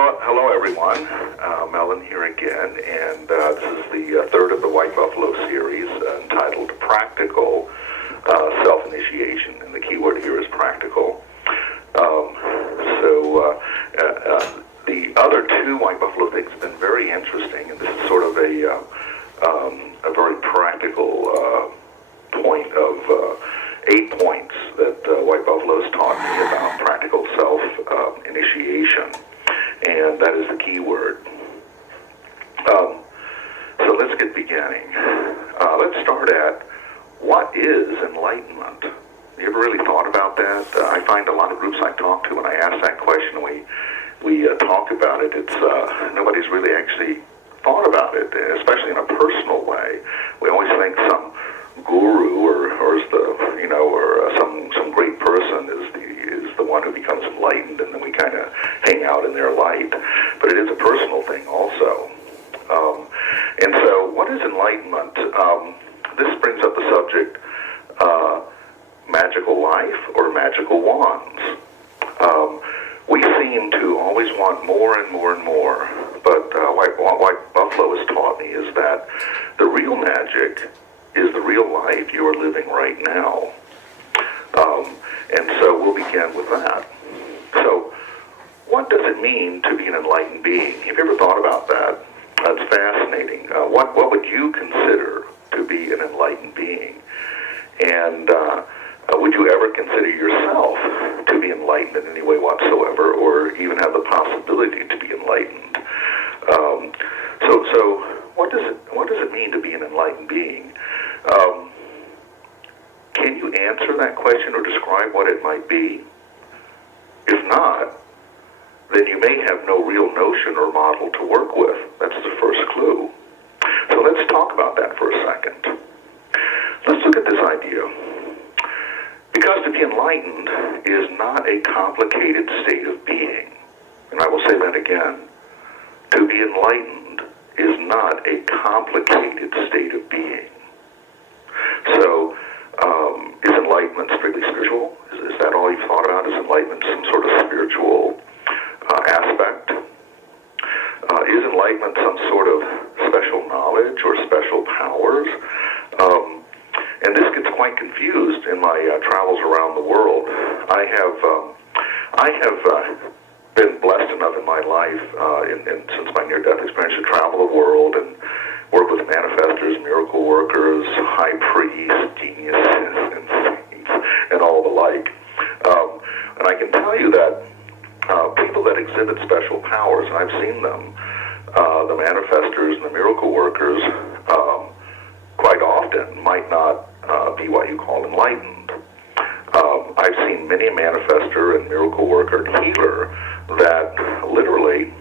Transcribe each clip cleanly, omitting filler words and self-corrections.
Hello everyone. Mellen here again, and this is the third of the White Buffalo series entitled Practical Self-Initiation, and the key word here is practical. The other two White Buffalo things have been very interesting, and this is sort of a very practical point of 8 points that White Buffalo has taught me about practical self-initiation, and that is the key word. So let's get beginning. Let's start at, what is enlightenment? You ever really thought about that? I find a lot of groups I talk to, when I ask that question, we talk about it, it's nobody's really actually thought about it, especially in a personal way. We always think some guru or some great person is the one who becomes enlightened, and then we kind of hang out in their light. But it is a personal thing also. And so, what is enlightenment? This brings up the subject: magical life or magical wands. We seem to always want more and more and more. But what Buffalo has taught me is that the real magic is the real life you are living right now. And so we'll begin with that. So, what does it mean to be an enlightened being? Have you ever thought about that? That's fascinating. What would you consider to be an enlightened being? And would you ever consider yourself to be enlightened in any way whatsoever, or even have the possibility to be enlightened? So what does it mean to be an enlightened being? Can you answer that question or describe what it might be? If not, then you may have no real notion or model to work with. That's the first clue. So let's talk about that for a second. Let's look at this idea. Because to be enlightened is not a complicated state of being. And I will say that again. To be enlightened is not a complicated state of being. So, is enlightenment strictly spiritual? Is that all you've thought about? Is enlightenment some sort of spiritual aspect? Is enlightenment some sort of special knowledge or special powers? And this gets quite confused in my travels around the world. I have been blessed enough in my life, since my near-death experience, to travel the world and work with manifestors, miracle workers, high priests, geniuses, and saints, and all the like. And I can tell you that people that exhibit special powers, and I've seen them, the manifestors and the miracle workers, quite often might not be what you call enlightened. I've seen many a manifestor and miracle worker and healer that literally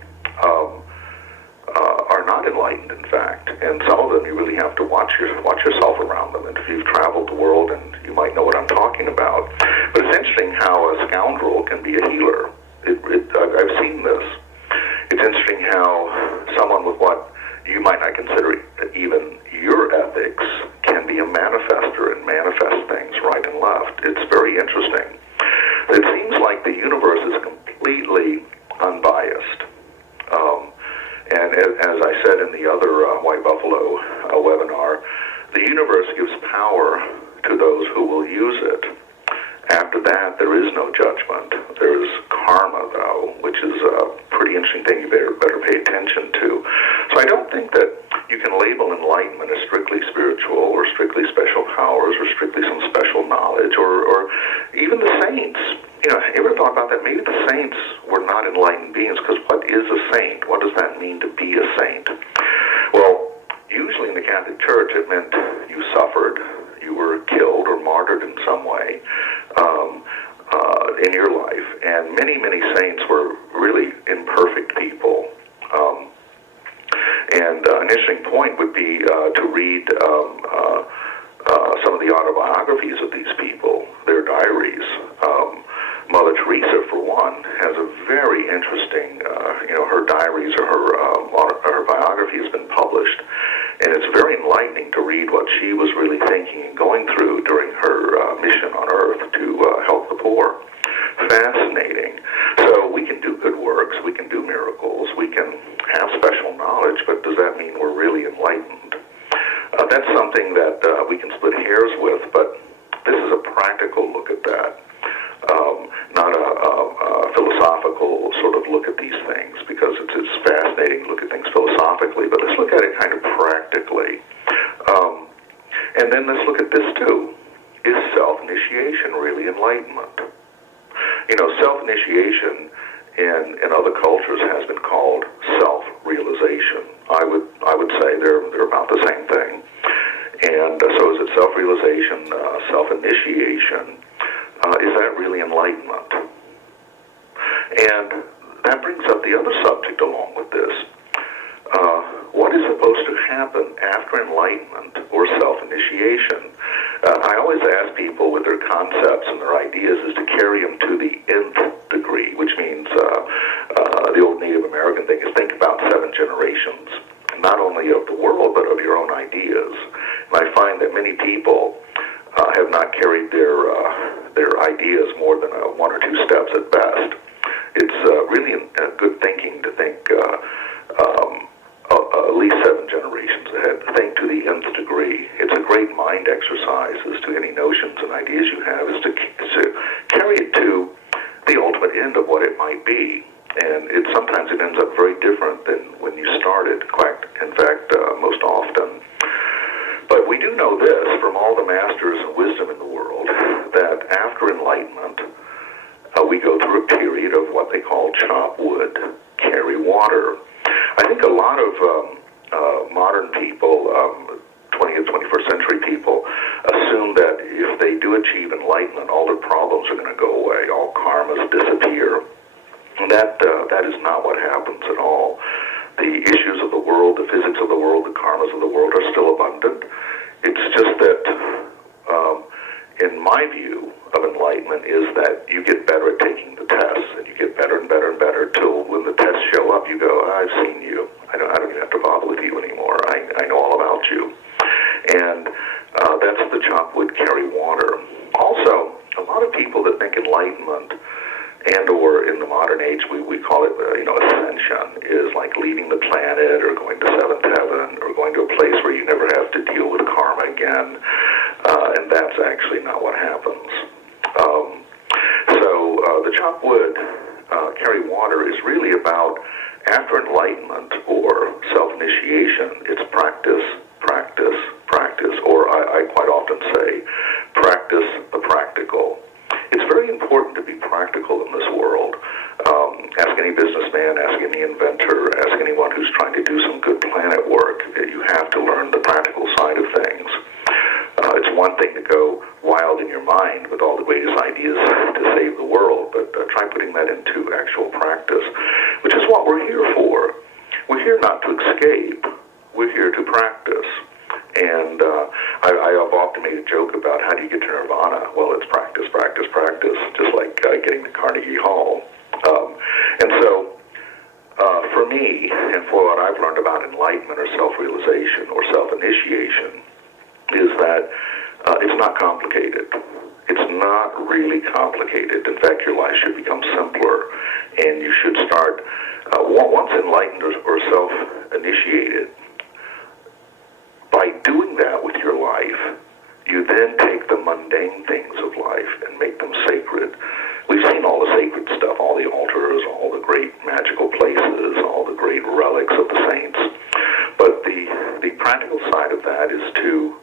are not enlightened, in fact. And some of them you really have to watch yourself around them. And if you've traveled the world, and you might know what I'm talking about. But it's interesting how a scoundrel can be a healer. I've seen this. It's interesting how someone with what you might not consider even your ethics can be a manifester and manifest things right and left. It's very interesting. It seems like the universe is completely unbiased. And as I said in the other White Buffalo webinar, the universe gives power to those who will use it. After that, there is no judgment. There is karma, though, which is a pretty interesting thing you better pay attention to. So I don't think that you can label enlightenment as strictly spiritual or strictly special powers or strictly some special knowledge or even the saints. You ever thought about that? Maybe the saints were not enlightened beings, because what is a saint? What does that mean to be a saint? Well, usually in the Catholic Church it meant you suffered, you were killed or martyred in some way in your life. And many, many saints were really imperfect people. And an interesting point would be to read some of the autobiographies of these people, their diaries. Mother Teresa, for one, has a very interesting, her diaries or her biography has been published, and it's very enlightening to read what she was really thinking and going through during her mission on Earth to help the poor. Fascinating. So we can do good works, we can do miracles, That's something that we can split hairs with, but this is a practical look at that, not a philosophical sort of look at these things, because it's fascinating to look at things philosophically, but let's look at it kind of practically. And then let's look at this too. Is self-initiation really enlightenment? Self-initiation in other cultures has been called self-realization. I would say they're about the same thing. And so is it self-realization, self-initiation? Is that really enlightenment? And that brings up the other subject along with this. What is supposed to happen after enlightenment or self-initiation? I always ask people with their concepts and their ideas is to carry them to the nth degree, which means the old Native American thing is think about 7 generations, not only of the world, but of your own ideas. And I find that many people have not carried their ideas more than 1 or 2 steps at best. It's really good thinking to think at least 7 generations ahead. Think to the nth degree. It's a great mind exercise as to any notions and ideas you have, is to carry it to the ultimate end of what it might be. And sometimes it ends up very different than when you started, in fact, most often. But we do know this from all the masters of wisdom in the world, that after enlightenment, we go through a period of what they call chop wood, carry water. I think a lot of modern people, 20th, 21st century people, assume that if they do achieve enlightenment, all their problems are going to go away, all karmas disappear. And that is not what happens at all. The issues of the world, the physics of the world, the karmas of the world are still abundant. It's just that, in my view of enlightenment, is that you get better at taking the tests, and you get better and better and better till when the tests show up, you go, I've seen you. I don't even have to bother with you anymore. I know all about you. And that's the chop wood, carry water. Also, a lot of people that think enlightenment and or in the modern age, we call it, ascension, is like leaving the planet or going to seventh heaven or going to a place where you never have to deal with karma again. And that's actually not what happens. So the chop wood, carry water is really about, after enlightenment or self-initiation, it's practice, practice, practice, or I quite often say, practice the practical. It's very important to be practical in this world. Ask any businessman, ask any inventor, ask anyone who's trying to do some good planet work. You have to learn the practical side of things. It's one thing to go wild in your mind with all the greatest ideas to save the world, but try putting that into actual practice, which is what we're here for. We're here not to escape. We're here to practice. And I've often made a joke about how do you get to nirvana? Well, it's practice, practice, practice, just like getting to Carnegie Hall. And so, for me, and for what I've learned about enlightenment or self-realization or self-initiation, is that it's not complicated. It's not really complicated. In fact, your life should become simpler, and you should start, once enlightened or self-initiated, by doing that with your life, you then take the mundane things of life and make them sacred. We've seen all the sacred stuff, all the altars, all the great magical places, all the great relics of the saints. But the practical side of that is to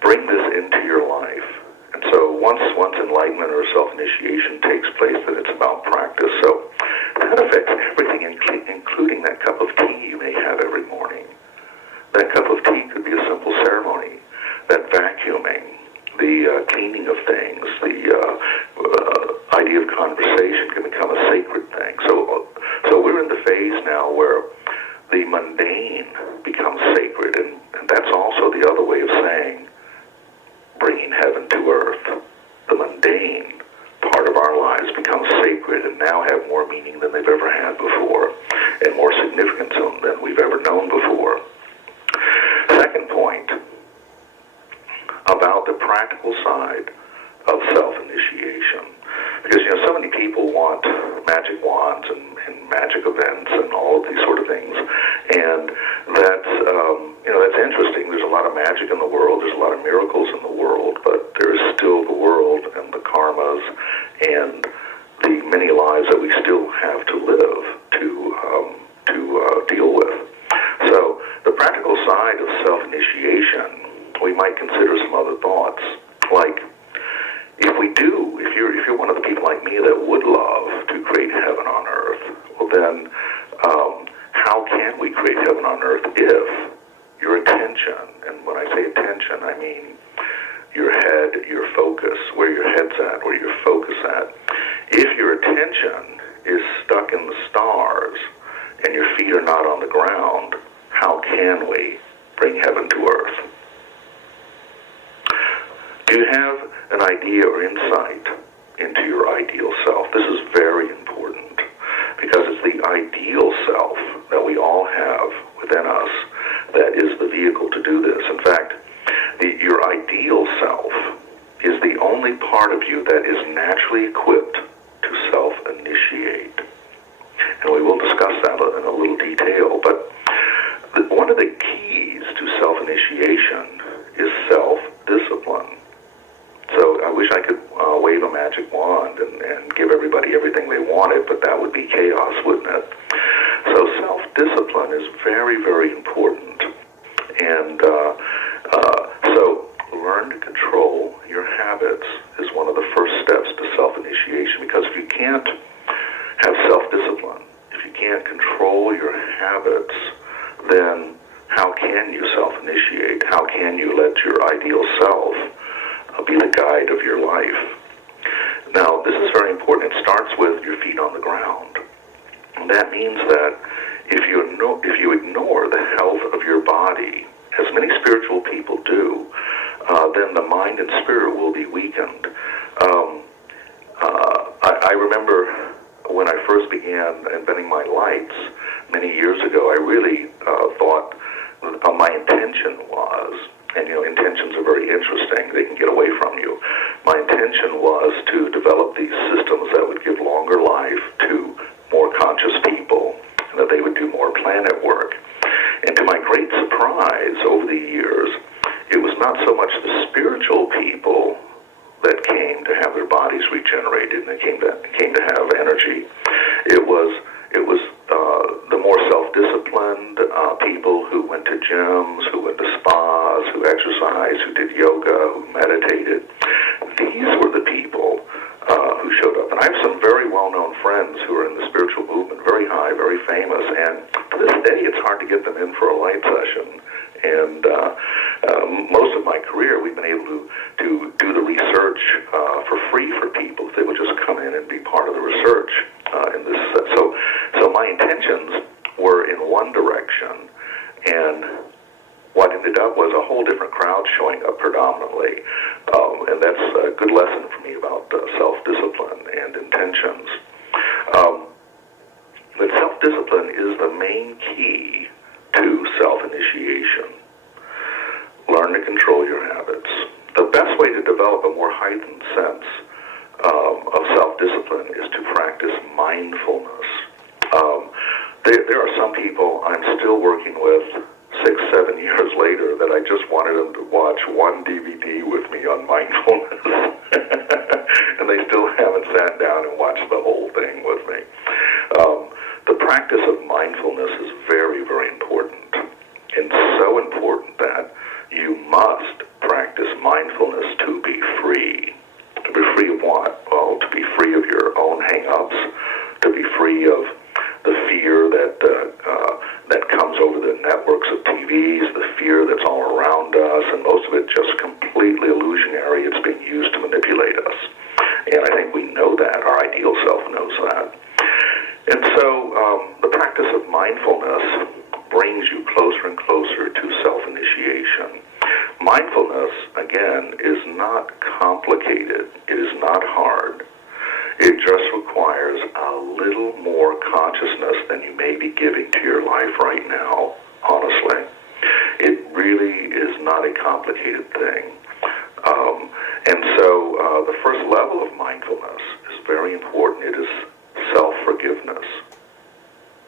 bring this into your life. And so once enlightenment or self-initiation takes place, then it's about practice. So that affects everything, including that cup of tea you may have every morning. That cup of tea could be a simple ceremony. That vacuuming, the cleaning of things, the idea of conversation can become a sacred thing. So we're in the phase now where the mundane becomes sacred, and that's also the other way of saying bringing heaven to earth. The mundane part of our lives becomes sacred and now have more meaning than they've ever had before, and more significance than we've ever known before. Second point about the practical side of self-initiation. Because, so many people want magic wands and magic events and all of these sort of things. And that's, many lives that we still have to live to deal with. So the practical side of self-initiation, we might consider some other thoughts, like if you're one of the people like me that would love to create heaven on earth, well then, how can we create heaven on earth if your attention, and when I say attention, I mean your head, your focus, where your head's at, where your focus at. If your attention is stuck in the stars and your feet are not on the ground, how can we bring heaven to earth? Do you have an idea or insight into your ideal self? This is very important because it's the ideal self that we all have within us that is the vehicle to do this. In fact, your ideal self is the only part of you that is naturally equipped to self-initiate. And we will discuss that in a little detail, but one of the keys to self-initiation is self-discipline. So I wish I could wave a magic wand and give everybody everything they wanted, but that would be chaos, wouldn't it? So self-discipline is very, very important. And so learn to control your habits is one of the first steps to self-initiation, because if you can't have self-discipline, if you can't control your habits, then how can you self-initiate? How can you let your ideal self be the guide of your life? Now, this is very important. It starts with your feet on the ground. And that means that if you ignore the health of your body, as many spiritual people do, then the mind and spirit will be weakened. I remember when I first began inventing my lights many years ago, I really thought my intention was, and intentions are very interesting, they can get away from you. My intention was to develop these systems that would give longer life to more conscious people, and that they would do more planet work. And to my great surprise over the years, it was not so much the spiritual people that came to have their bodies regenerated and came to have energy. It was the more self-disciplined people who went to gyms, who went to spas, who exercised, who did yoga, who meditated. These were the people who showed up. And I have some very well-known friends who are in the spiritual movement, very high, very famous, and to this day it's hard to get them in for a light session. And most of my career, we've been able to do the research for free for people if they would just come in and be part of the research in this. So my intentions were in one direction, and what ended up was a whole different crowd showing up predominantly. And that's a good lesson for me about self-discipline and intentions. But self-discipline is the main key to self-initiation. Learn to control your habits. The best way to develop a more heightened sense of self-discipline is to practice mindfulness. There are some people I'm still working with 6-7 years later that I just wanted them to watch one DVD with me on mindfulness. And they still haven't sat down and watched the whole thing with me. The practice of mindfulness is very, very important. And so important that you must practice mindfulness to be free. To be free of what? Well, to be free of your own hang-ups, to be free of the fear that comes over the networks of TVs, the fear that's all around us, and most of it just completely illusionary. It's being used to manipulate us. And I think we know that. Our ideal self knows that. And so the practice of mindfulness brings you closer and closer to self-initiation. Mindfulness, again, is not complicated. It is not hard. It just requires a little more consciousness than you may be giving to your life right now, honestly. It really is not a complicated thing. And so the first level of mindfulness is very important. It is self-forgiveness.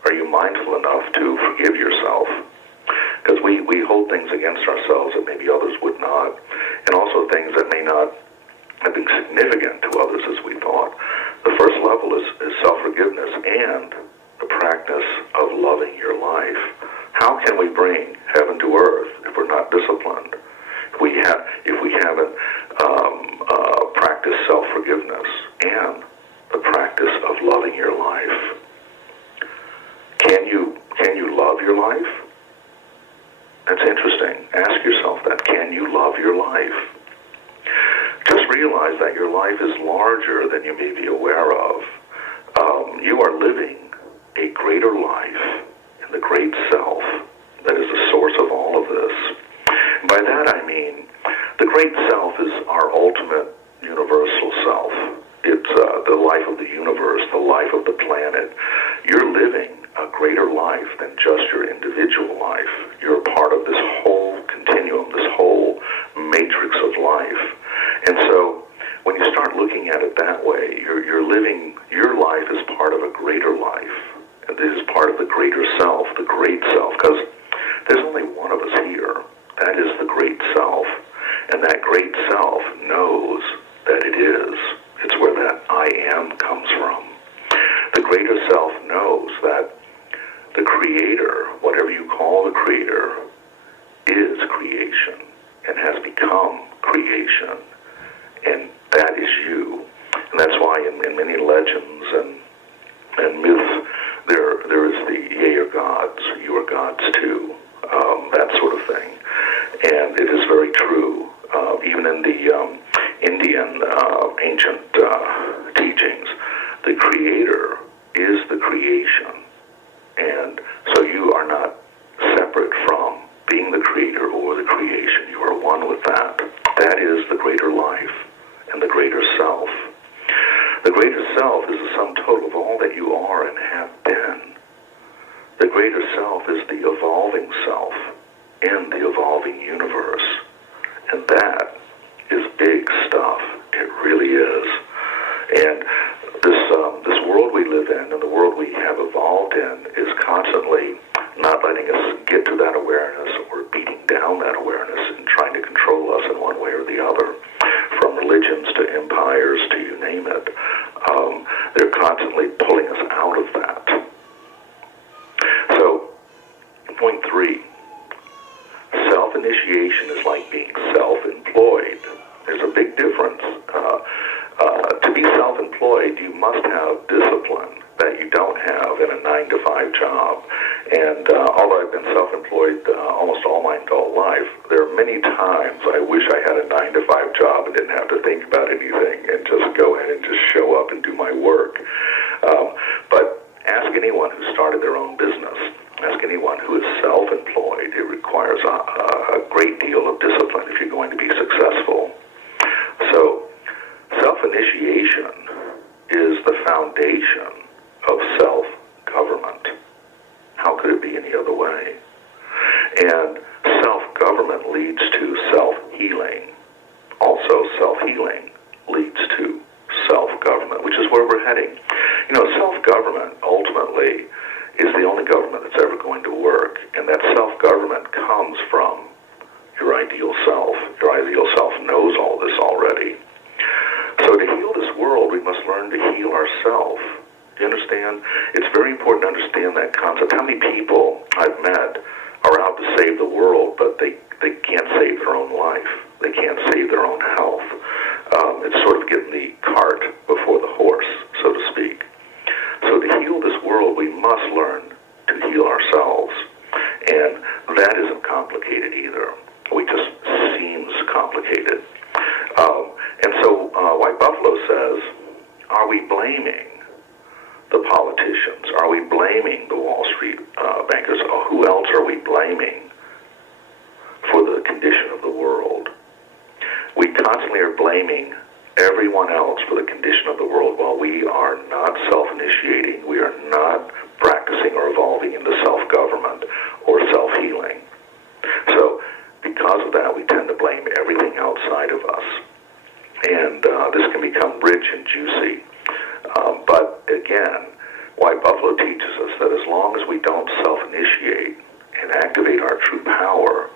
Are you mindful enough to forgive yourself? Because we hold things against ourselves that maybe others would not, and also things that may not have been significant to others as we thought. The first level is self-forgiveness and the practice of loving your life. How can we bring heaven to earth if we're not disciplined? If we haven't practiced self-forgiveness and the practice of loving your life? Can you love your life? That's interesting. Ask yourself that. Can you love your life? Just realize that your life is larger than you may be aware of. You are living a greater life in the great self that is the source of all of this. By that I mean, the great self is our ultimate universal self. It's the life of the universe, the life of the planet. You're living a greater life than just your individual life. You're a part of this whole continuum, this whole matrix of life. And so when you start looking at it that way, you're living, your life is part of a greater life. And this is part of the greater self, the great self, because there's only one of us here. That is the great self. And that great self knows that it is. It's where that I am comes from. The greater self knows that the creator, whatever you call the creator, is creation and has become creation. And that is you. And that's why in many legends and myths, there is the ye are gods, you are gods too, that sort of thing. And it is very true. Even in the Indian ancient teachings, the creator is the creation. And so you are not separate from being the creator or the creation. You are one with that. That is the greater life and the greater self. The greater self is the sum total of all that you are and have been. The greater self is the evolving self in the evolving universe. And that is big stuff. It really is. And this world we live in and the world we have evolved in is constantly not letting us get to that awareness or beating down that awareness and trying to control us in one way or the other. From religions to empires to you name it. They're constantly pulling us out of that. So, point 3. Self-initiation is like being self-employed. There's a big difference. To be self-employed, you must have discipline that you don't have in a 9-to-5 job. And although I've been self-employed almost all my adult life, there are many times I wish I had a 9-to-5 job and didn't have to think about anything and just go ahead and just show up and do my work. But ask anyone who started their own business. Ask anyone who is self-employed. It requires a great deal of discipline if you're going to be successful. So, self-initiation is the foundation of self-government. How could it be any other way? And self-government leads to self-healing. Also, self-healing leads to self-government, which is where we're heading. You know, self-government ultimately is the only government that's ever going to work, and that self-government comes from your ideal self. Your ideal self knows all this already. So to heal this world, we must learn to heal ourselves. Do you understand? It's very important to understand that concept. How many people I've met are out to save the world, but they can't save their own life. They can't save their own health. It's sort of getting the cart before the horse, so to speak. So to heal this world, we must learn to heal ourselves. And that isn't complicated either. It just seems complicated. And so White Buffalo says, are we blaming the politicians? Are we blaming the Wall Street bankers? Or who else are we blaming for the condition of the world? We constantly are blaming everyone else for the condition of the world while we are not self-initiating, we are not practicing or evolving into self-government or self-healing. So because of that, we tend to blame everything outside of us. And this can become rich and juicy. But again, White Buffalo teaches us that as long as we don't self-initiate and activate our true power,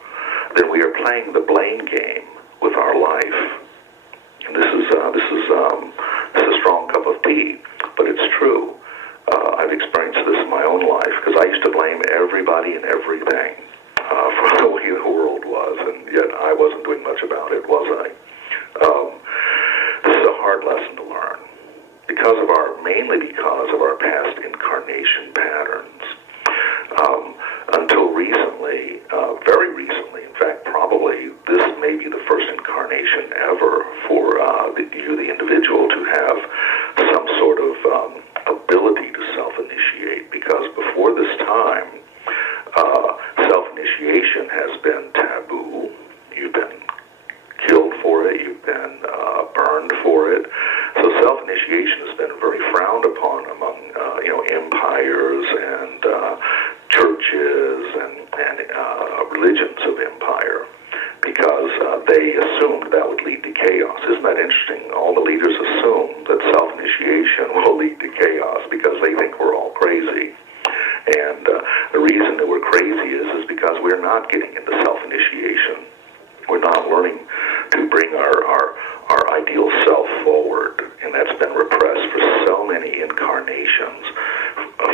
then we are playing the blame game with our life. And this is a strong cup cup of tea, but it's true. I've experienced this in my own life, because I used to blame everybody and everything for the way the world was, and yet I wasn't doing much about it, was I? This is a hard lesson to learn, mainly because of our past incarnation patterns. Until recently, very recently, in fact, probably this may be the first incarnation ever for you, the individual, to have some sort of ability to self-initiate, because before this time, self-initiation has been taboo. You've been killed for it, you've been burned for it. So self-initiation has been very frowned upon among empires and churches and religions of empire, because they assumed that would lead to chaos. Isn't that interesting? All the leaders assume that self-initiation will lead to chaos because they think we're all crazy. And the reason that we're crazy is because we're not getting into self-initiation. We're not learning to bring our ideal self forward, and that's been repressed for so many incarnations,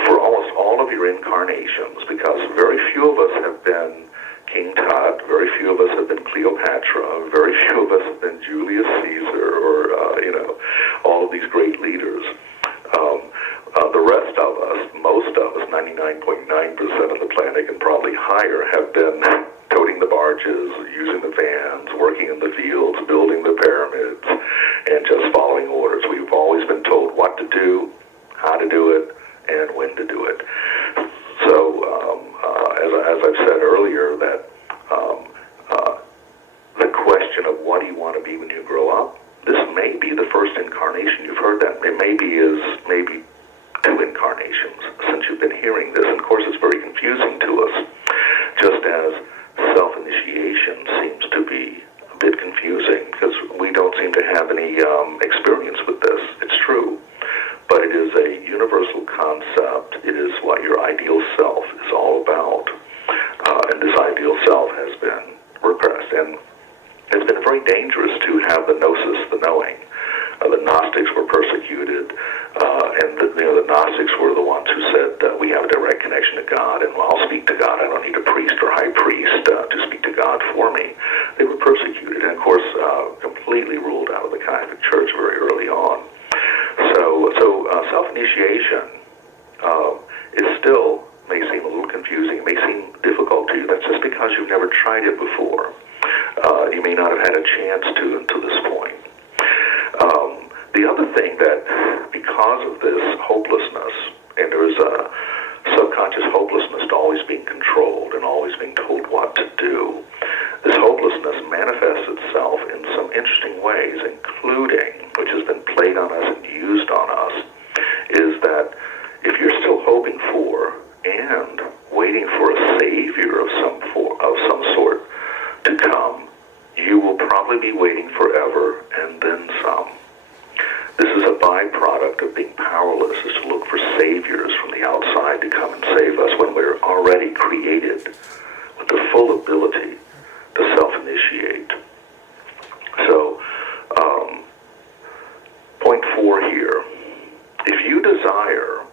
for almost all of your incarnations, because very few of us have been King Tut, very few of us have been Cleopatra, very few of us have been Julius Caesar, or all of these great leaders. The rest of us, most of us, 99.9% of the planet and probably higher, have been toting the barges, using the vans, working in the fields, building the pyramids, and just following orders. We've always been told what to do, how to do it, and when to do it. So, as I've said earlier, that the question of what do you want to be when you grow up, this may be the first incarnation you've heard that. It maybe 2 incarnations since you've been hearing this. And of course, it's very confusing to us, just as self-initiation seems to be a bit confusing, because we don't seem to have any experience with this. It's true, but it is a universal concept. It is what your ideal self is all about, and this ideal self has been repressed, and it's been very dangerous to have the gnosis, the knowing. The Gnostics were persecuted, and the Gnostics were the ones who said, we have a direct connection to God, and I'll speak to God. I don't need a priest or high priest to speak to God for me. They were persecuted, and of course, completely ruled out of the Catholic Church very early on. So self-initiation is still, may seem a little confusing, it may seem difficult to you. That's just because you've never tried it before. You may not have had a chance to until this point. The other thing that, because of this hopelessness, and there is a subconscious hopelessness to always being controlled and always being told what to do, this hopelessness manifests itself in some interesting ways, including, which has been played on us and used on us, is that if you're still hoping for and waiting for a savior of some sort to come, you will probably be waiting forever and then some. This is a byproduct of being powerless, is to look for saviors from the outside to come and save us when we're already created with the full ability to self-initiate. So, point 4 here. If you desire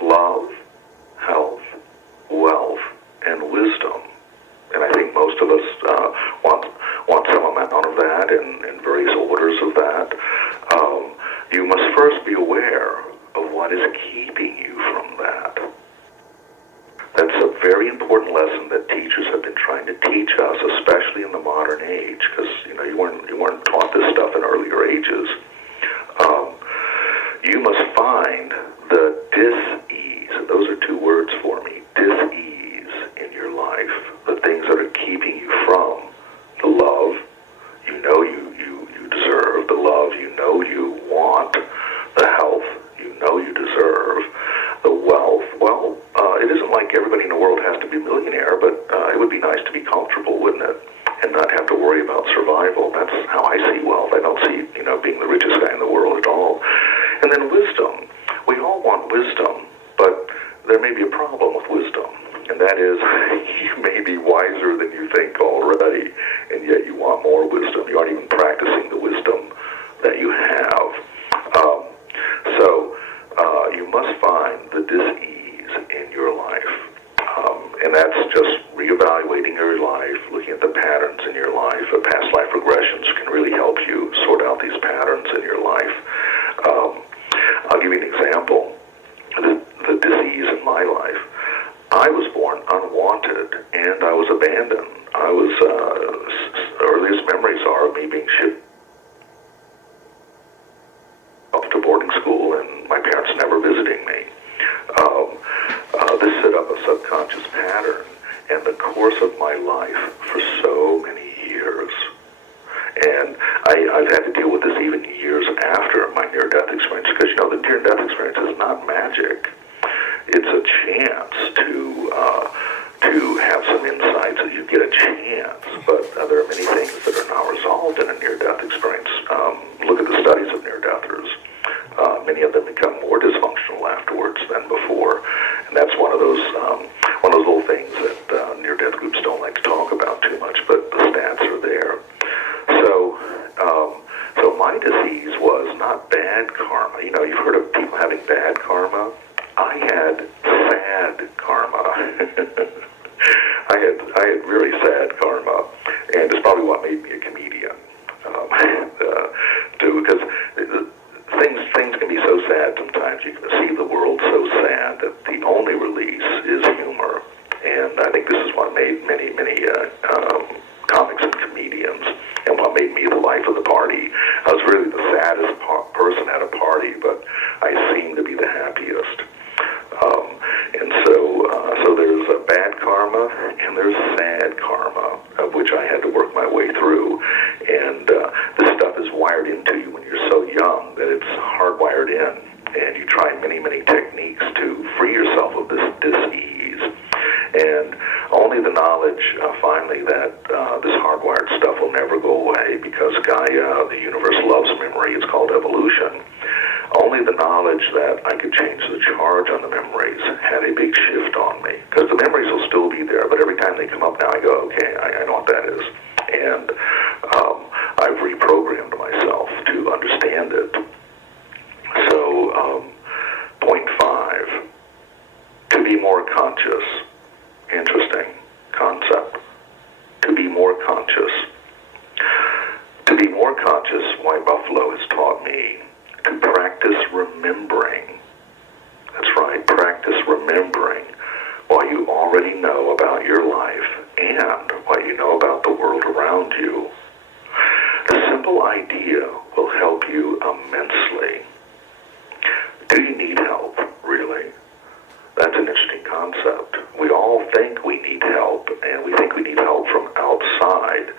love, health, wealth, and wisdom, and I think most of us want some amount of that in various orders of that, you must first be aware of what is keeping you from that. That's a very important lesson that teachers have been trying to teach us, especially in the modern age, because you weren't taught this stuff in earlier ages. You must find the dis-ease, and those are 2 words for me, dis-ease in your life, the things that are keeping you from the love you deserve, the love you want, the health you deserve, the wealth. Well, it isn't like everybody in the world has to be a millionaire, but it would be nice to be comfortable, wouldn't it? And not have to worry about survival. That's how I see wealth. I don't see, being the richest guy in the world at all. And then wisdom. We all want wisdom, but there may be a problem with wisdom. And that is, you may be wiser than you think already, and yet you want more wisdom. You aren't even practicing the wisdom that you have. must find the dis-ease in your life. And that's just reevaluating your life, looking at the patterns in your life. Past life regressions can really help you sort out these patterns in your life. I'll give you an example. The disease in my life. I was born unwanted, and I was abandoned. Earliest memories are of me being shipped off to boarding school and my parents never visiting me. This set up a subconscious pattern in the course of my life for so many years. And I've had to deal with this even years after my near-death experience, because, the near-death experience is not magic. It's a chance to have some insights that you get a chance, but there are many things that are not resolved in a near-death experience. Look at the studies of near-deathers. Many of them become more dysfunctional afterwards than before, and that's one of those little things that near-death groups don't like to talk about too much, but the stats are there. So my disease was not bad karma. You've heard of people having bad karma. I had sad karma. I had really sad karma, and it's probably what made me a comedian, too, because things can be so sad sometimes. You can see the world so sad that the only release is humor, and I think this is what made many comics and comedians, and what made me the life of the party. I was really the saddest person at a party, but I seemed to be the happiest. And so there's a bad karma and there's sad karma, of which I had to work my way through. And this stuff is wired into you when you're so young that it's hardwired in. And you try many techniques to free yourself of this dis-ease. And only the knowledge, finally, that this hardwired stuff will never go away, because Gaia, the universe, loves memory. It's called evolution. Only the knowledge that I could change the charge on the memories had a big shift on me. Because the memories will still be there, but every time they come up now, I go, okay, I know what that is. And I've reprogrammed myself to understand it. So, point 5, to be more conscious. Interesting concept. To be more conscious. To be more conscious, White Buffalo has taught me to practice remembering. That's right, practice remembering what you already know about your life and what you know about the world around you. The simple idea will help you immensely. Do you need help, really? That's an interesting concept. We all think we need help, and we think we need help from outside.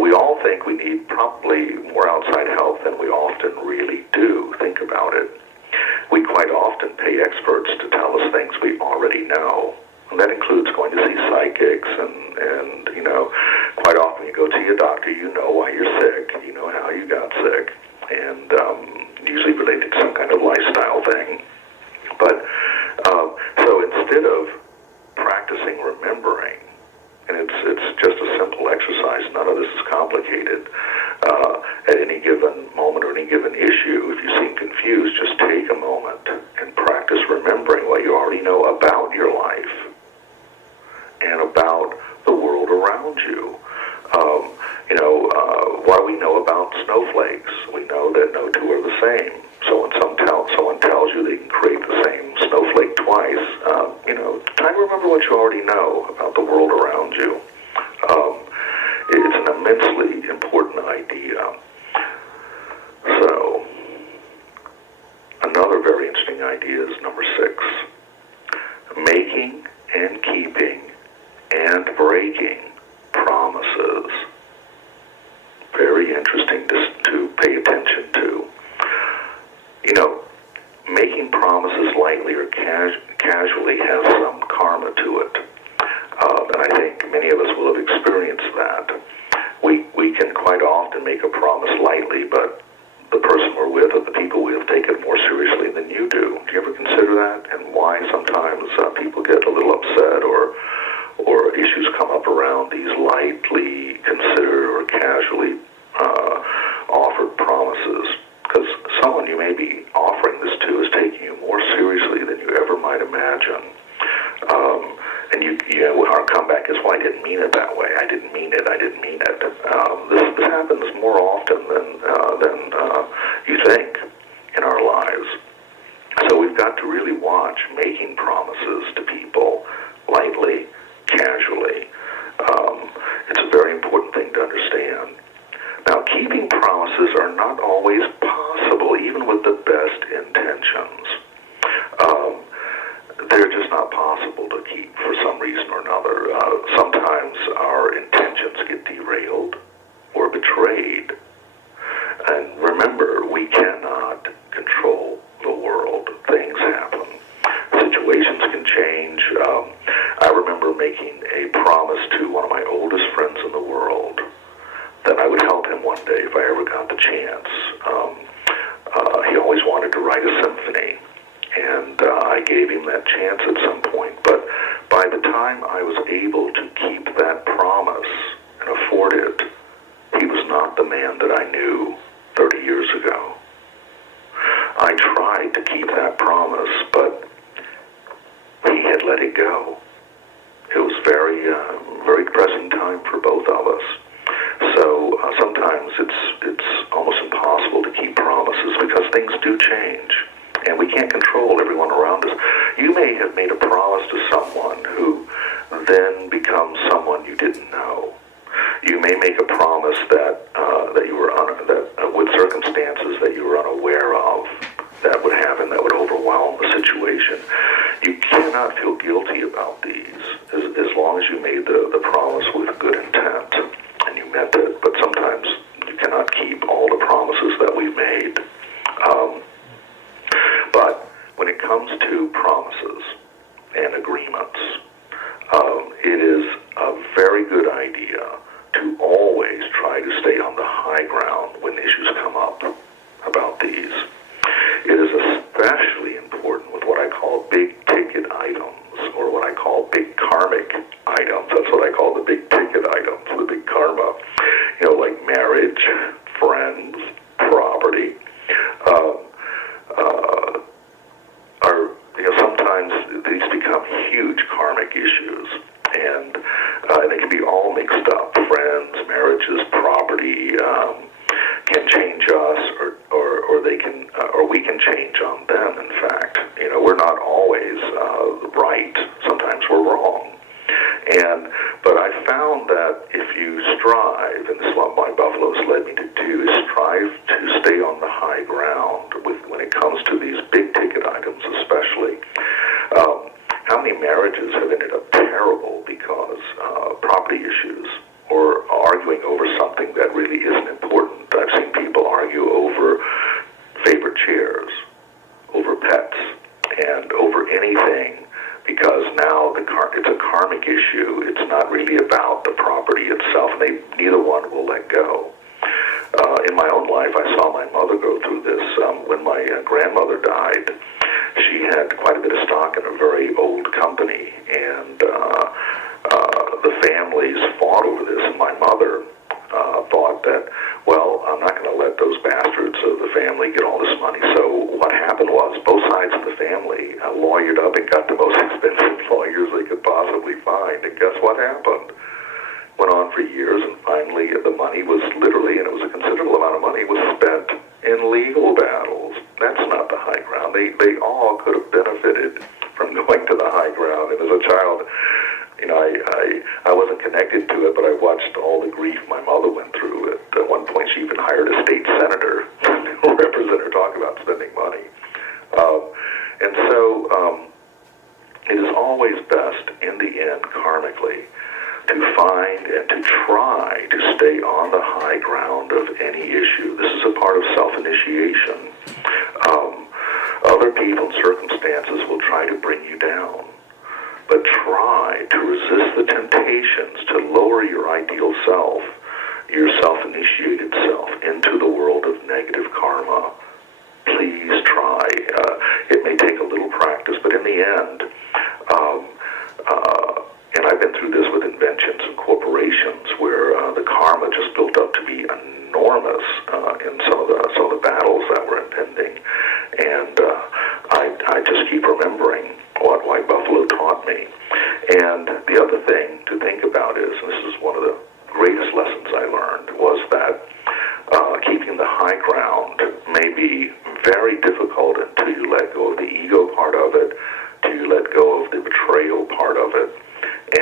We all think we need probably more outside help than we often really do. Think about it. We quite often pay experts to tell us things we already know. And that includes going to see psychics, and quite often you go to your doctor, you know why you're sick, you know how you got sick, and usually related to some kind of lifestyle thing. But so instead of practicing remembering, and it's just a simple exercise, none of this is complicated. At any given moment or any given issue, if you seem confused, just take a moment and practice remembering what you already know about your life and about the world around you. What we know about snowflakes, we know that no two are the same. So when someone tells you they can create the same snowflake twice, try to remember what you already know about the world around you. It's an immensely important idea. So, another very interesting idea is number 6. Making and keeping and breaking promises. Very interesting to pay attention to. Making promises lightly or casually has some karma to it. And I think many of us will have experienced that. We can quite often make a promise lightly, but the person we're with or the people we have take it more seriously than you do. Do you ever consider that? And why sometimes people get a little upset or issues come up around these lightly considered or casually offered promises? Because someone you may be offering this to guess why I didn't mean it that way. I didn't mean it. This happens more often than you think in our lives. So we've got to really watch making promises to people lightly, casually. It's a very important thing to understand. Now, keeping promises are not always possible, even with the best intentions. They're just not possible to keep for some reason or another. Sometimes our intentions get derailed or betrayed. And remember, we cannot control the world. Things happen. Situations can change. I remember making a promise to one of my oldest friends in the world that I would help him one day if I ever got the chance. He always wanted to write a symphony, and I gave him that chance at some point. But by the time I was able to keep that promise and afford it, he was not the man that I knew 30 years ago. I tried to keep that promise, but he had let it go. It was very depressing time for both of us. So sometimes it's almost impossible to keep promises because things do change, and we can't control everyone around us. You may have made a promise to someone who then becomes someone you didn't know. You may make a promise that you were with circumstances that you were unaware of that would happen, that would overwhelm the situation. You cannot feel guilty about these as long as you made the promise with good intent and you meant it. But sometimes you cannot keep all the promises that we've made. But when it comes to promises and agreements, it is a very good idea to always try to stay on the high ground when issues come up about these. It is especially important with what I call big-ticket items, or what I call big karmic items. That's what I call the big-ticket items, the big karma. Like marriage, friends, property. Sometimes these become huge karmic issues, and they can be all mixed up. Friends, marriages, property can change us, or they can, or we can change on them. In fact, we're not always right. Sometimes we're wrong. But I found that if you strive, and this is what my buffaloes led me to do, is strive to stay on the high ground when it comes to these big-ticket items, especially. How many marriages have ended up terrible because property issues or arguing over something that really isn't important? I've seen people argue over favorite chairs, over pets, and over anything, because now it's a karmic issue. It's not really about the property itself, and neither one will let go. In my own life, I saw my mother go through this. When my grandmother died, she had quite a bit of stock in a very old company, and the families fought over this, and my mother thought that, well, I'm not going to let those bastards of the family get all this money. So what happened was both sides of the family lawyered up and got the most expensive lawyers they could possibly find, and guess what happened? Went on for years, and finally the money was literally, and it was a considerable amount of money, was spent in legal battles. That's not the high ground. They all could have benefited from going to the high ground. And as a child, I wasn't connected to it, but I watched all the grief my mother went through. At one point, she even hired a state senator to represent her, talk about spending money. And so it is always best, in the end, karmically, to find and to try to stay on the high ground of any issue. This is a part of self-initiation. Other people and circumstances will try to bring you down, but try to resist the temptations to lower your ideal self, your self-initiated self, into the world of negative karma. Please try. It may take a little practice, but in the end, and I've been through this with inventions and corporations where the karma just built up to be enormous in some of the battles that were impending. And I just keep remembering what White Buffalo taught me. And the other thing to think about is, and this is one of the greatest lessons I learned, was that keeping the high ground may be very difficult until you let go of the ego part of it, till you let go of the betrayal part of it.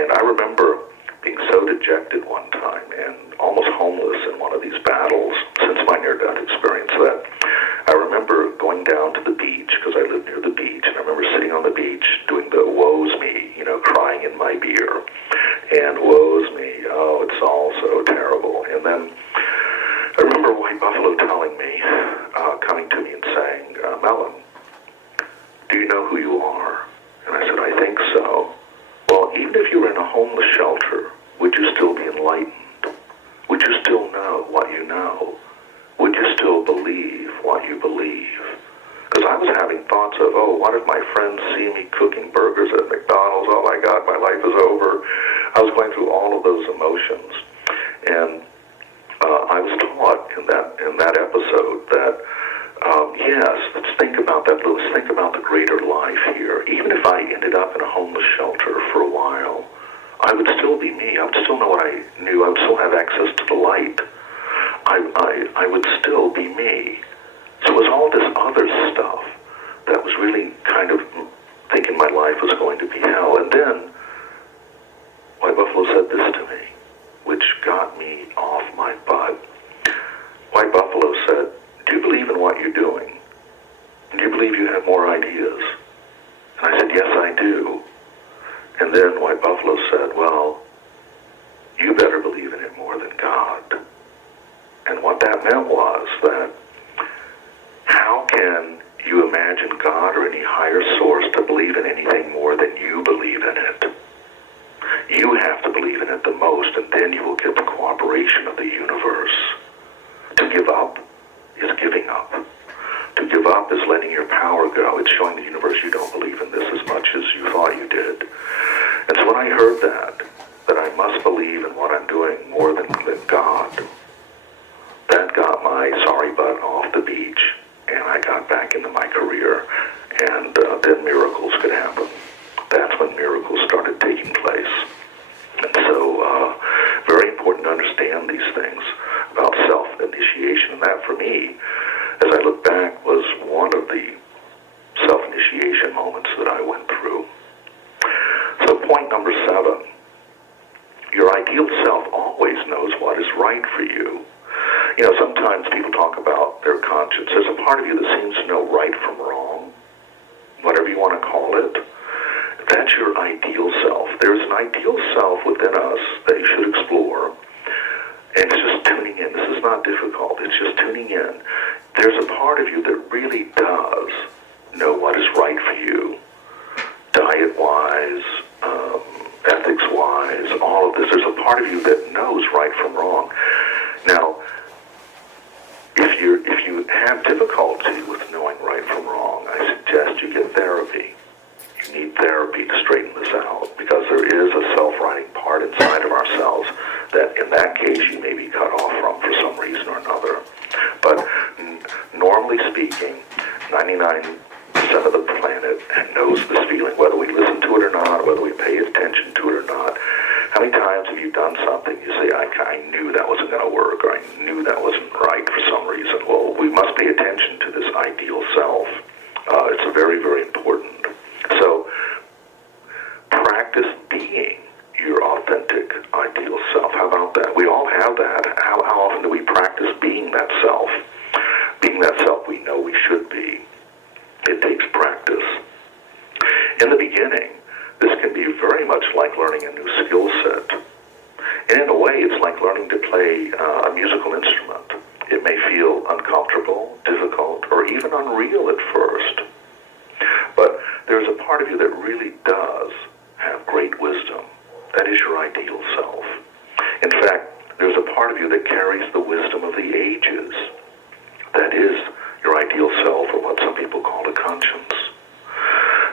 And I remember being so dejected one time and almost homeless in one of these battles since my near-death experience that I remember going down to the beach, because I lived near the beach, and I remember sitting on the beach doing the woes me, crying in my beer, and woes me, oh, it's all so terrible. And then I remember White Buffalo telling me, coming to me and saying, Mellen, do you know who you are? And I said, I think so. Well, even if you were in a homeless shelter, would you still be enlightened? Would you still know what you know? Would you still believe what you believe? Because I was having thoughts of, oh, what if my friends see me cooking burgers at McDonald's? Oh my God, my life is over. I was going through all of those emotions. And I was taught in that episode that, yes, let's think about that. Let's think about the greater life here. Even if I ended up in a homeless shelter for a while, I would still be me. I would still know what I knew. I would still have access to the light. I would still be me. So it was all this other stuff that was really kind of thinking my life was going to be hell. And then White Buffalo said this to me, which got me off my butt. White Buffalo said, do you believe in what you're doing? Do you believe you have more ideas? And I said, yes, I do. And then White Buffalo said, well, you better believe in it more than God. And what that meant was that how can you imagine God or any higher source to believe in anything more than you believe in it? You have to believe in it the most, and then you will get the cooperation of the universe. To give up is giving up. To give up is letting your power go. It's showing the universe you don't believe in this as much as you thought you did. And so when I heard that I must believe in what I'm doing more than God, that got my sorry butt off the beach, and I got back into my career, and then miracles could happen. That's when miracles started taking place. And so, very important to understand these things about self-initiation, and that for me, as I look back, was one of the self-initiation moments that I went through. So point number 7, your ideal self always knows what is right for you. Sometimes people talk about their conscience. There's a part of you that seems to know right from wrong, whatever you want to call it. That's your ideal self. There's an ideal self within us that you should explore. And it's just tuning in. This is not difficult. It's just tuning in. There's a part of you that really does know what is right for you, diet-wise, ethics-wise, all of this. There's a part of you that knows right from wrong. Now, if you have difficulty with knowing right from wrong, I suggest you get therapy. You need therapy to straighten this out, because there is a self-writing part inside of ourselves that in that case you may be cut off from for some reason or another. But normally speaking, 99% of the planet knows this feeling, whether we listen to it or not, whether we pay attention to it or not. How many times have you done something, you say, I knew that wasn't going to work, or I knew that wasn't right for some reason? Well, we must pay attention to this ideal self. It's very, very important. So practice being your authentic ideal self. How about that? We all have that. How often do we practice being that self? Being that self we know we should be. It takes practice. In the beginning, this can be very much like learning a new skill set. And in a way, it's like learning to play a musical instrument. It may feel uncomfortable, difficult, or even unreal at first. But there's a part of you that really does have great wisdom. That is your ideal self. In fact, there's a part of you that carries the wisdom of the ages. That is your ideal self, or what some people call a conscience.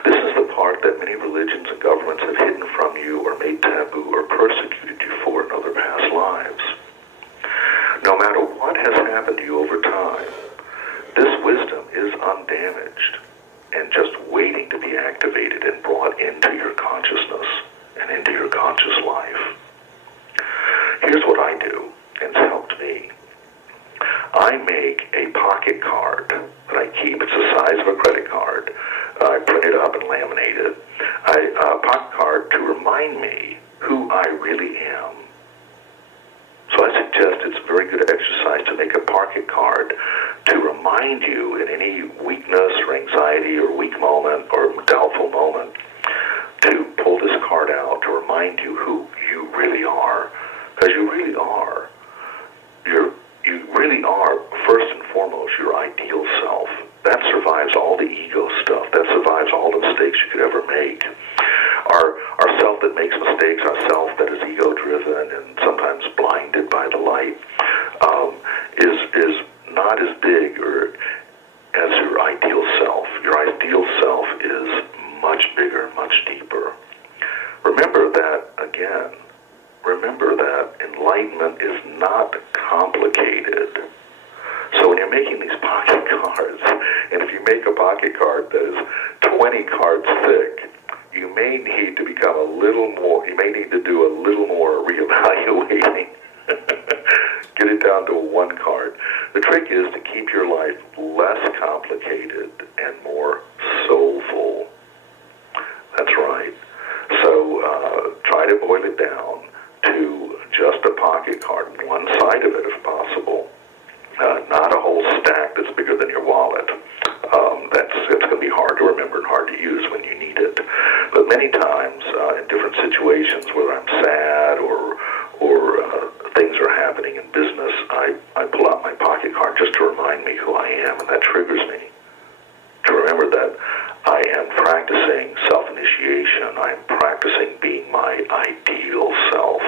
This is the part that many religions and governments have hidden from you, or made taboo, or persecuted you for in other past lives. No matter what has happened to you over time, this wisdom is undamaged and just waiting to be activated and brought into your consciousness and into your conscious life. Here's what I do, and it's helped me. I make a pocket card that I keep. It's the size of a credit card. I print it up and laminate it. A pocket card to remind me who I really am. So I suggest it's a very good exercise to make a pocket card to remind you in any weakness or anxiety or weak moment or doubtful moment to pull this card out to remind you who you really are. Because you really are. You really are, first and foremost, your ideal self. That survives all the ego stuff. That survives all the mistakes you could ever make. Our self that makes mistakes, our self that is ego-driven and sometimes blinded by the light, is not as big as your ideal self. Your ideal self is much bigger, much deeper. Remember that, again, enlightenment is not complicated. So when you're making these pocket cards, and if you make a pocket card that is 20 cards thick, you may need to become you may need to do a little more reevaluating. Get it down to one card. The trick is to keep your life less complicated and more soulful. That's right. So try to boil it down to just a pocket card, one side of it if possible. Not a whole stack that's bigger than your wallet. It's going to be hard to remember and hard to use when you need it. But many times, in different situations, whether I'm sad or things are happening in business, I pull out my pocket card just to remind me who I am, and that triggers me to remember that I am practicing self-initiation. I am practicing being my ideal self.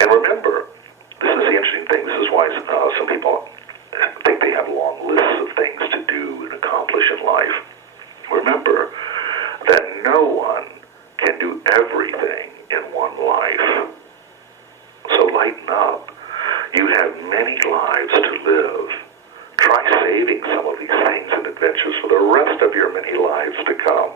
And remember, this is the interesting thing. This is why some people think they have long lists of things to do and accomplish in life. Remember that no one can do everything in one life. So lighten up. You have many lives to live. Try saving some of these things and adventures for the rest of your many lives to come.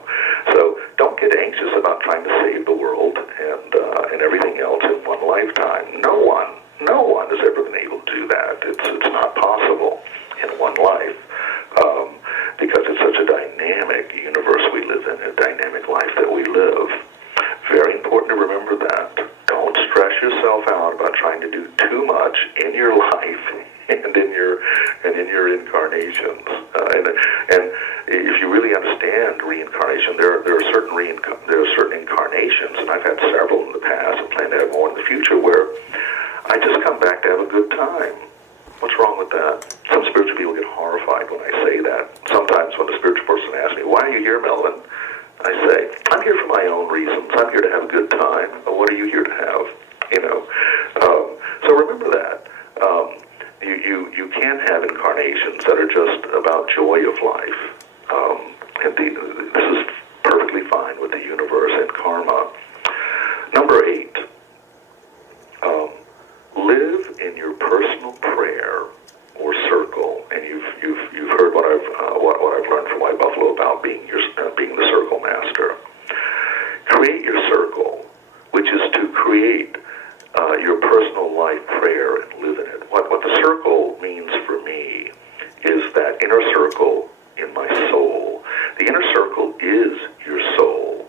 So don't get anxious about trying to save the world and everything else in one lifetime. No one has ever been able to do that. It's not possible in one life because it's such a dynamic universe we live in, a dynamic life that we live. Very important to remember that. Don't stress yourself out about trying to do too much in your life and in your incarnations. And if you really understand reincarnation, there are certain incarnations, and I've had several in the past and plan to have more in the future, where I just come back to have a good time. What's wrong with that? Some spiritual people get horrified when I say that. Sometimes when a spiritual person asks me, "Why are you here, Mellen?" I say, "I'm here for my own reasons. I'm here to have a good time. What are you here to have?" So remember that. You can have incarnations that are just about joy of life. And this is perfectly fine with the universe and karma. Number 8, live in your personal prayer or circle. And you've heard what I've learned from White Buffalo about being the circle master. Create your circle, which is to create your personal life prayer and live in it. What the circle means for me is that inner circle in my soul. The inner circle is your soul,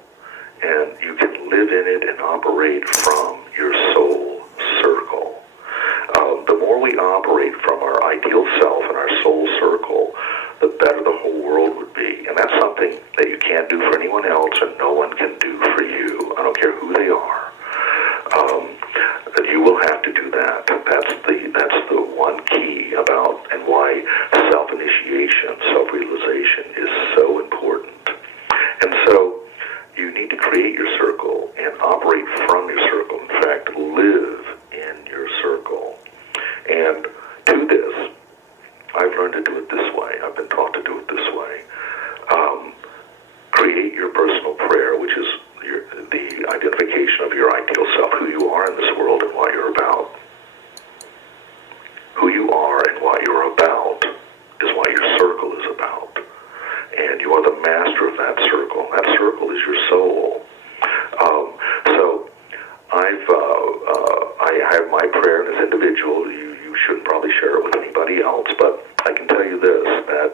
and you can live in it and operate from your soul circle. The more we operate from our ideal self and our soul circle, the better the whole world would be. And that's something that you can't do for anyone else and no one can do for you. I don't care who they are. You will have to do that. That's the one key about and why self-initiation, self-realization is so important. And so you need to create your circle and operate from your circle. In fact, live in your circle. And to this, I've learned to do it this way. I've been taught to do it this way. Create your personal prayer, which is master of that circle. That circle is your soul. So I have my prayer as an individual. You shouldn't probably share it with anybody else, but I can tell you this, that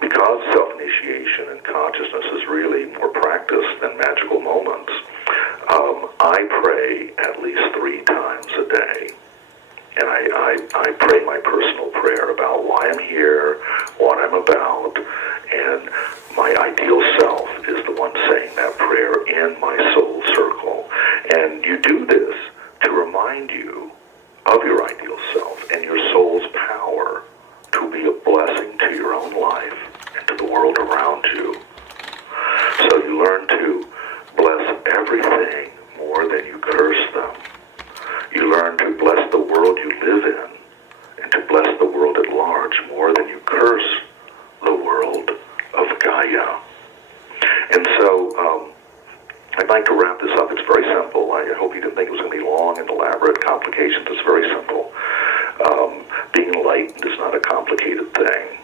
because self-initiation and consciousness is really more practice than magical moments, I pray at least 3 times a day. And I pray my personal prayer about why I'm here, what I'm about, and my ideal self is the one saying that prayer in my soul circle. And you do this to remind you of your ideal self and your soul's power to be a blessing to your own life and to the world around you. So you learn to bless everything more than you curse them. You learn to bless the world you live in and to bless the world at large more than you curse the world of Gaia. And so I'd like to wrap this up. It's very simple. I hope you didn't think it was going to be long and elaborate complications. It's very simple. Being enlightened is not a complicated thing.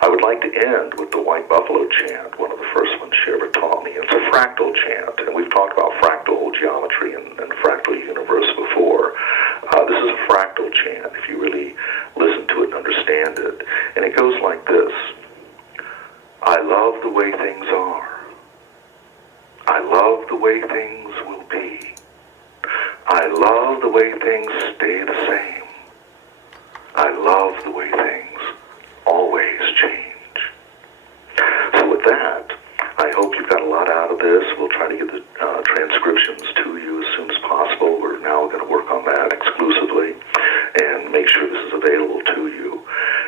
I would like to end with the White Buffalo chant, one of the first ones she ever taught me. It's a fractal chant, and we've talked about fractal geometry and fractal universe before. This is a fractal chant, if you really listen to it and understand it. And it goes like this. I love the way things are. I love the way things will be. I love the way things stay the same. I love the way things always change. So with that, I hope you've got a lot out of this. We'll try to get the transcriptions to you as soon as possible. We're now going to work on that exclusively and make sure this is available to you.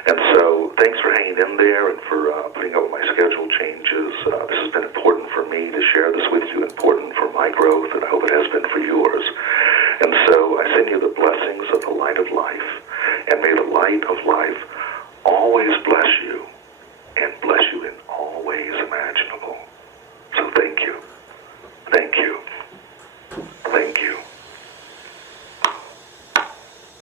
And so thanks for hanging in there and for putting up with my schedule changes. This has been important for me to share this with you, important for my growth, and I hope it has been for yours. And so I send you the blessings of the light of life, and may the light of life